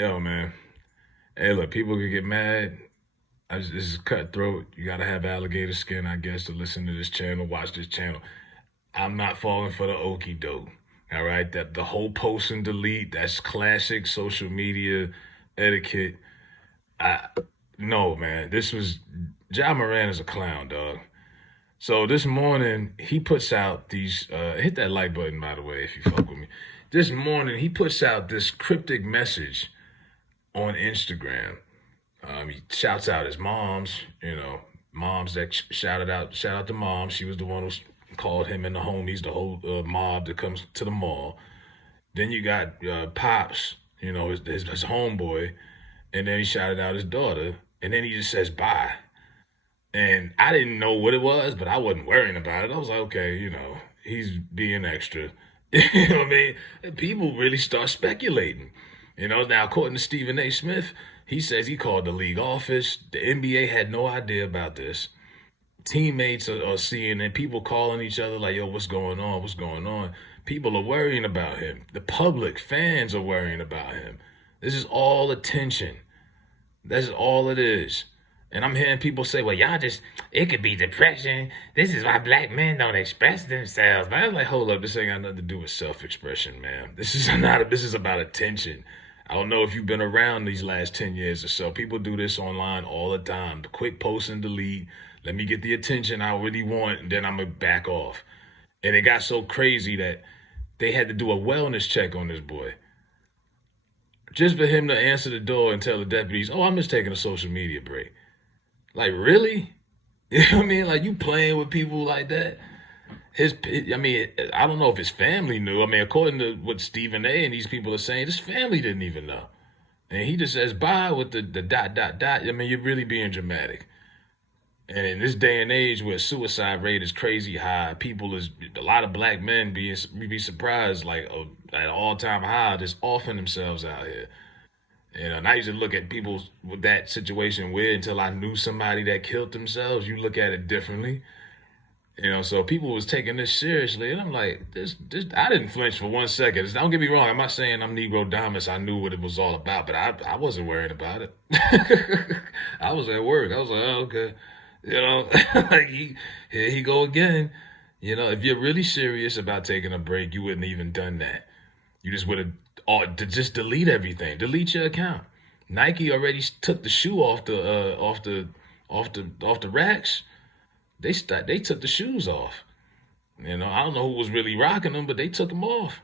Yo, man. Hey, look, people can get mad. This is cutthroat. You gotta have alligator skin, I guess, to listen to this channel, watch this channel. I'm not falling for the okie doke. All right, that the whole post and delete. That's classic social media etiquette. I no, man. This was Morant is a clown, dog. So this morning he puts out these. Hit that like button, by the way, if you fuck with me. This morning he puts out this cryptic message on Instagram. He shouts out his moms, moms that shouted out, shout out to mom. She was the one who called him and the homies, the whole mob that comes to the mall. Then you got Pops, his homeboy, and then he shouted out his daughter, and then he just says bye. And I didn't know what it was, but I wasn't worrying about it. I was like, okay, he's being extra. You know what I mean? And people really start speculating. Now according to Stephen A. Smith, he says he called the league office. The NBA had no idea about this. Teammates are seeing it. People calling each other like, yo, what's going on? What's going on? People are worrying about him. The public, fans are worrying about him. This is all attention. That's all it is. And I'm hearing people say, well, it could be depression. This is why black men don't express themselves. But I was like, hold up, this ain't got nothing to do with self-expression, man. This is about attention. I don't know if you've been around these last 10 years or so. People do this online all the time. The quick post and delete. Let me get the attention I really want, and then I'm going to back off. And it got so crazy that they had to do a wellness check on this boy. Just for him to answer the door and tell the deputies, oh, I'm just taking a social media break. Like, really? You know what I mean? Like, you playing with people like that? I don't know if his family knew. I mean, according to what Stephen A. and these people are saying, his family didn't even know. And he just says bye with the dot, dot, dot. I mean, you're really being dramatic. And in this day and age where suicide rate is crazy high, a lot of black men be surprised, like, at an all-time high, just offing themselves out here. And I used to look at people with that situation weird until I knew somebody that killed themselves. You look at it differently. So people was taking this seriously, and I'm like, this. I didn't flinch for 1 second. Don't get me wrong. I'm not saying I'm Negro Damas. I knew what it was all about, but I wasn't worried about it. I was at work. I was like, oh, okay, like here he go again. If you're really serious about taking a break, you wouldn't even done that. You just would have to just delete everything. Delete your account. Nike already took the shoe off the racks. They took the shoes off. I don't know who was really rocking them, but they took them off.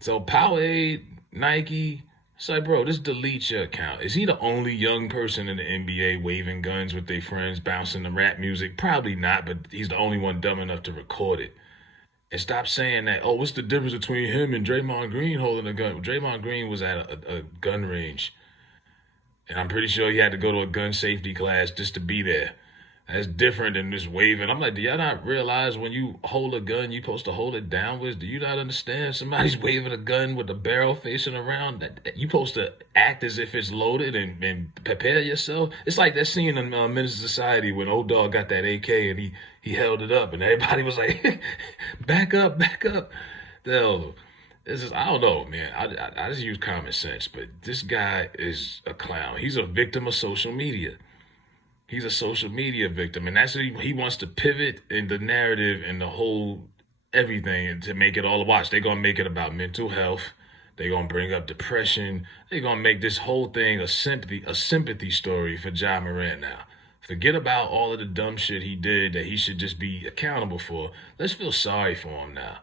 So Powerade, Nike, it's like, bro, just delete your account. Is he the only young person in the NBA waving guns with their friends, bouncing the rap music? Probably not, but he's the only one dumb enough to record it. And stop saying that, oh, what's the difference between him and Draymond Green holding a gun? Draymond Green was at a gun range. And I'm pretty sure he had to go to a gun safety class just to be there. That's different than just waving. I'm like, do y'all not realize when you hold a gun, you're supposed to hold it downwards? Do you not understand? Somebody's waving a gun with the barrel facing around. You're supposed to act as if it's loaded and prepare yourself. It's like that scene in Menace to Society when old dog got that AK and he held it up and everybody was like, back up, back up. Hell, I don't know, man. I just use common sense, but this guy is a clown. He's a victim of social media. He's a social media victim, and that's what he wants to pivot in the narrative and the whole everything and to make it all a watch. They're gonna make it about mental health. They're gonna bring up depression. They're gonna make this whole thing a sympathy story for Ja Morant now. Forget about all of the dumb shit he did that he should just be accountable for. Let's feel sorry for him now.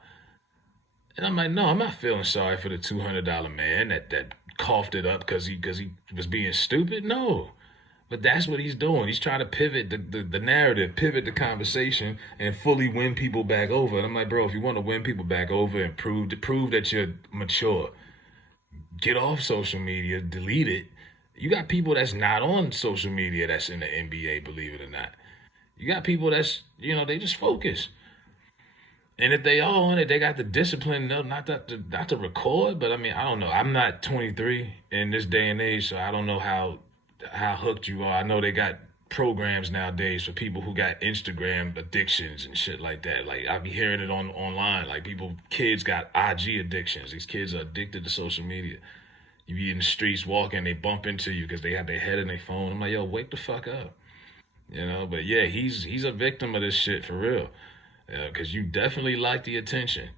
And I'm like, no, I'm not feeling sorry for the $200 man that coughed it up because he was being stupid. No. But that's what he's doing. He's trying to pivot the narrative, pivot the conversation, and fully win people back over. And I'm like, bro, if you want to win people back over and prove that you're mature, get off social media, delete it. You got people that's not on social media that's in the NBA, believe it or not. You got people they just focus. And if they are on it, they got the discipline not to record. But I mean, I don't know. I'm not 23 in this day and age, so I don't know how hooked you are. I know they got programs nowadays for people who got Instagram addictions and shit like that. Like I be hearing it online. Like kids got IG addictions. These kids are addicted to social media. You be in the streets walking, they bump into you because they have their head in their phone. I'm like, yo, wake the fuck up. But yeah, he's a victim of this shit for real. Because you definitely like the attention.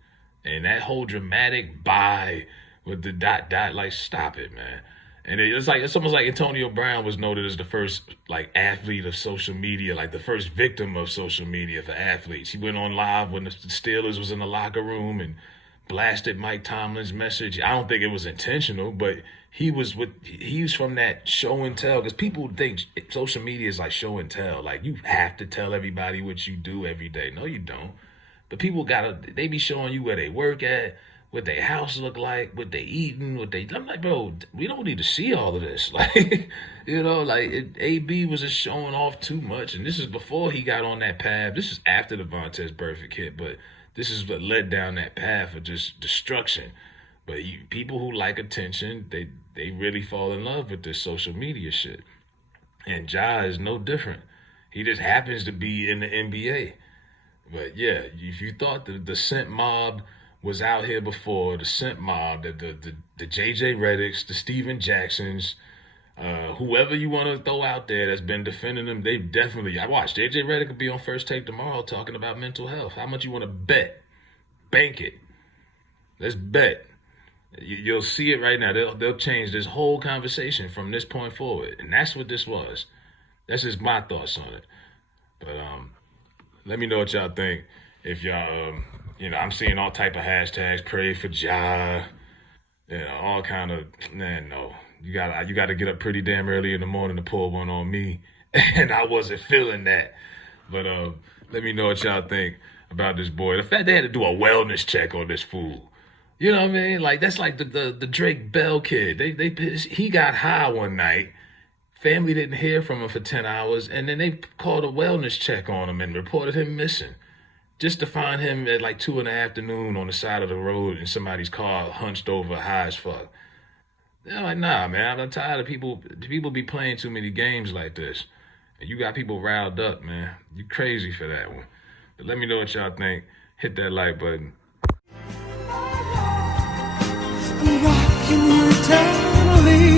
And that whole dramatic bye with the dot dot, like, stop it, man. And it's almost like Antonio Brown was noted as the first like athlete of social media, like the first victim of social media for athletes. He went on live when the Steelers was in the locker room and blasted Mike Tomlin's message. I don't think it was intentional, but he's from that show and tell, because people think social media is like show and tell. Like you have to tell everybody what you do every day. No, you don't. But people they be showing you where they work at, what their house look like, what they eating, I'm like, bro, we don't need to see all of this. Like, AB was just showing off too much. And this is before he got on that path. This is after the Vontaze Burfict hit, but this is what led down that path of just destruction. But people who like attention, they really fall in love with this social media shit. And Ja is no different. He just happens to be in the NBA. But yeah, if you thought the scent mob was out here before, the scent mob, the JJ Reddicks, the Steven Jacksons, whoever you want to throw out there that's been defending them, they definitely. I watched JJ Redick will be on First Take tomorrow talking about mental health. How much you want to bet? Bank it. Let's bet. You'll see it right now. They'll change this whole conversation from this point forward, and that's what this was. That's just my thoughts on it. But let me know what y'all think. If y'all, I'm seeing all type of hashtags. Pray for Ja. All kind of. Man, no. You gotta get up pretty damn early in the morning to pull one on me, and I wasn't feeling that. But let me know what y'all think about this boy. The fact they had to do a wellness check on this fool. You know what I mean? Like that's like the Drake Bell kid. He got high one night. Family didn't hear from him for 10 hours, and then they called a wellness check on him and reported him missing. Just to find him at like 2 in the afternoon on the side of the road in somebody's car, hunched over, high as fuck. They're like, nah, man, I'm tired of people be playing too many games like this. And you got people riled up, man. You crazy for that one. But let me know what y'all think. Hit that like button. Rocking eternally.